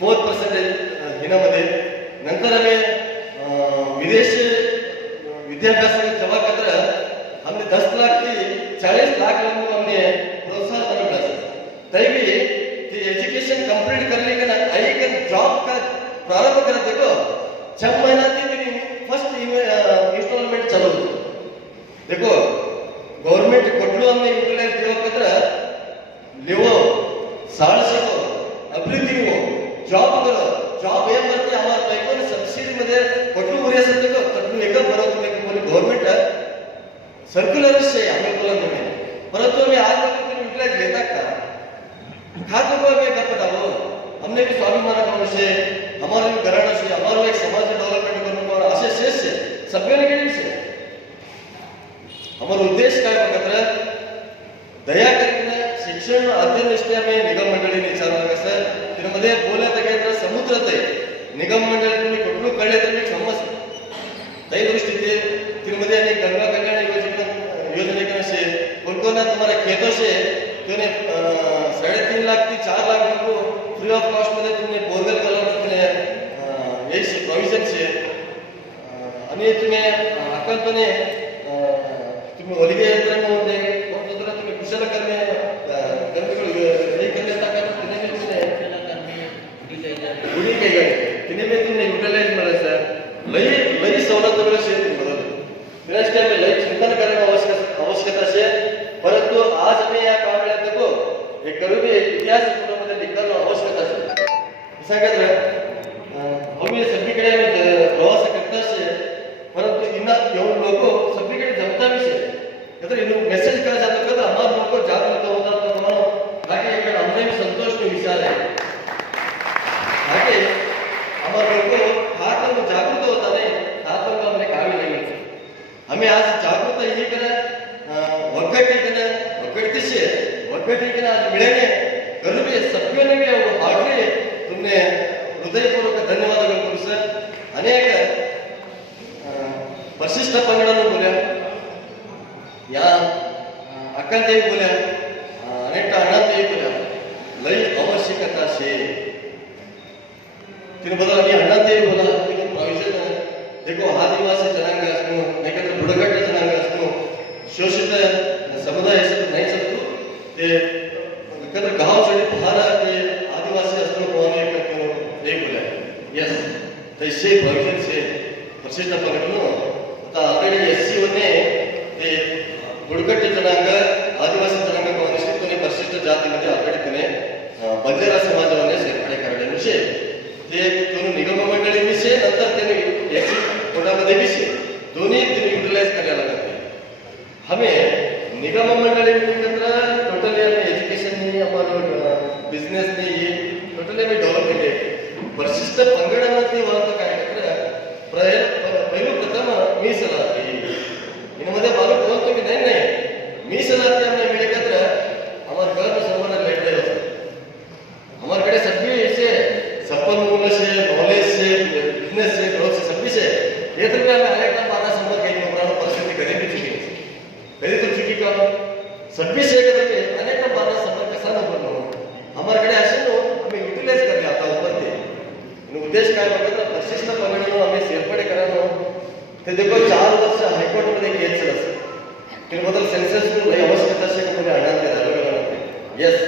Four percentage हिनामध्ये नंतर आम्ही अं, विदेश विद्याभ्यास जेव्हा कत्र हमने दस लाख थी चाळीस लाख लोगों को हमने प्रोत्साहन बनवला सर तरी ती एज्युकेशन कंप्लीट करली का ना एक जॉब का प्रारंभ करत देखो छह महीना ती तिने फर्स्ट इन्स्टॉलमेंट चालवली देखो गव्हर्नमेंट कुठलं आम्ही युटिलाइज जेव्हा ಅಭಿವೃದ್ಧಿ ಜಾಬ್ಗಳು ಜಾಬ್ ಏನ್ ಬರ್ತೀವಿ ಅವ ಬೇಕು ಸಬ್ಸಿಡಿ ಮೇಲೆ ಕೊಟ್ಟು ಉರಿಯ ಸತ್ತಕ್ಕೆ ಕೊಟ್ಟು ಬೇಕ परंतु हमें आज तक लेता था हमने भी स्वामी से हमारे भी घराना से हमारा एक समाज में डेवलपमेंट करने का और ऐसे से से सभ्य निकल से हमारा उद्देश्य का है दया करके शिक्षण अध्ययन निष्ठा में निगम मंडली ने त्यामध्ये बोलत गेलं समुद्रात आहे निगम मंडळ तुम्ही कुठलं कळले तर मी समज काही दृष्टी ते तिमध्ये आणि गंगा कल्याण योजना योजने से कोण कोण तुम्हाला खेतो से त्याने साडेतीन लाख ते चार लाख लोक फ्री ऑफ कॉस्ट मध्ये तुम्ही बोरवेल घालवून तुम्ही यायचे प्रोव्हिजन से आणि तुम्ही अकल्पने तुम्ही ಹೊಲಿಗೆ ಯಂತ್ರ ಒಂದು ಯಾಕಂದ್ರೆ ಒಮ್ಮೆ ಸಬ್ಬಿ ಕಡೆ ಪ್ರವಾಸ ಕರ್ತಾಸೆ ಪರಂತು ಇನ್ನ ಎವನ್ ಲೋಕು ಸಬ್ಬಿ ಕಡೆ ಜಮತಾ ವಿಷಯ. ಯಾಕಂದ್ರೆ ಇನ್ನು ಮೆಸೇಜ್ ಕಳ ಜಾತಕದ ಅಮ್ಮ ಲೋಕ ಜಾಗೃತ ಹೋದಂತ ನಾವು ಹಾಗೆ ಯಾಕಂದ್ರೆ ಅಮ್ಮ ಸಂತೋಷ ವಿಚಾರ ಹಾಗೆ ಅಮ್ಮ ಲೋಕ ಹಾಕಲು ಜಾಗೃತ ಹೋದಾನೆ ತಾತ್ಮಕ ಅಮ್ಮನೆ ಕಾವಿಲ್ಲ ಅಮ್ಮೆ ಆಸ ಜಾಗೃತ ಈಗನ ಒಗ್ಗಟ್ಟಿಗನ ಒಗ್ಗಟ್ಟಿಸಿ ಒಗ್ಗಟ್ಟಿಗನ ಮಿಳನೆ ಗರುಬೆ ಸತ್ತ ಹೃದಯಪೂರ್ವಕ ಧನ್ಯವಾದಗಳು ಪುರುಷ ಅನೇಕ ವಶಿಷ್ಠ ಪಂಗಡನ್ನು ಬೋಲೆ ಯಾ ಅಕ್ಕಂದೇವಿ ಬೋಲೆ ಅನೇಕ ಅಣ್ಣಂದೇವಿ ಬೋಲೆ ಲೈ ಅವಶ್ಯಕತಾ ಶೇ ತಿನ್ನ ಬದಲ ನೀ ಅಣ್ಣಂದೇವಿ ಬೋಲ ತಿನ್ನ ಪ್ರವಿಷನ್. ದೇಖೋ ಆದಿವಾಸಿ ಜನಾಂಗ तसे प्रॉव्हिजन से प्रसिद्ध पकडून आता ऑलरेडी एस सी वरने ते बुडकट्टी जनांग आदिवासी जनांग निश्चितपणे परिशिष्ट जातीमध्ये ऑलरेडी त्याने बंजारा समाजाने सेर्पडे करण्याविषयी ते दोन निगम मंडळी विषय नंतर त्याने याची कोणामध्ये विषय दोन्ही तिने युटिलाइज करायला लागते हमें निगम मंडळी एकत्र टोटली आम्ही एज्युकेशन नाही आम्हाला बिझनेस नाही हे टोटली आम्ही डेव्हलपमेंट आहे परिशिष्ट पंगडामध्ये वार्ता ಸಬ್ಬಿಷೇಕದಲ್ಲಿ ಅನೇಕ ಬಾರ ಸಂಬಂಧ ಸಹ ನಮ್ಮನ್ನು ಅಮರ ಕಡೆ ಅಷ್ಟನ್ನು ನಮಗೆ ಯುಟಿಲೈಸ್ ಕರಲಿ ಆತ ಉಪತಿ ಇನ್ನು ಉದ್ದೇಶ ಕಾಯ್ಬೇಕಂದ್ರೆ ಪರಿಶಿಷ್ಟ ಪಂಗಡನು ನಮಗೆ ಸೇರ್ಪಡೆ ಕರೋದು ತೆಗೆದುಕೋ ಚಾರು ವರ್ಷ ಹೈಕೋರ್ಟ್ ಮೇಲೆ ಕೇಸ್ ಸಲ್ಲಿಸ್ ಮೊದಲು ಸೆನ್ಸಸ್ ಅವಶ್ಯಕತೆ ಹಣ ಅಂತ ಎಸ್